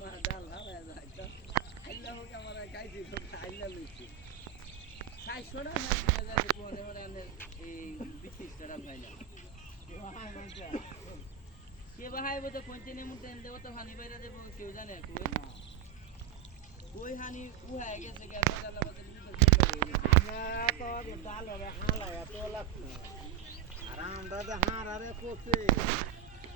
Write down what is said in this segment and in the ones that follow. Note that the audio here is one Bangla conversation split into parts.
ডাল তো তো না না কে বাহাই বলতে কন্টিনিউ মুতে দেব তো হানি বাইরে দেব কেউ জানে কই কই হানি উহায় গেছে গে আর ডালা বাজে তো ওই হানাটা এটি কোন চাকা এই বাস করে ইলবরাক বাস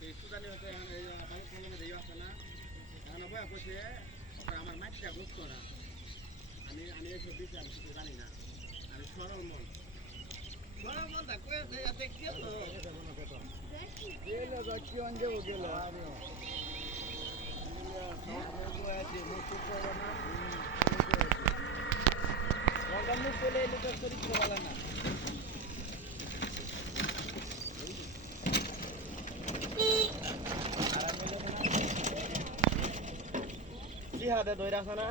দিন ফালান ফালাবেন না ফালাইতেন না আমি আমি এসব দিচ্ছি আমি কিছু জানি না। আমি সরল মন বড় মনটা কই দেখতে তো গেলে তো কি যাব গেলে? মুখ চলে এলে তো শরীর ভালো না। হাতে দৌড়াছ না?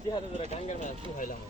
সে হাতে দৌড়া ডাঙ্গের না সু হাইলাম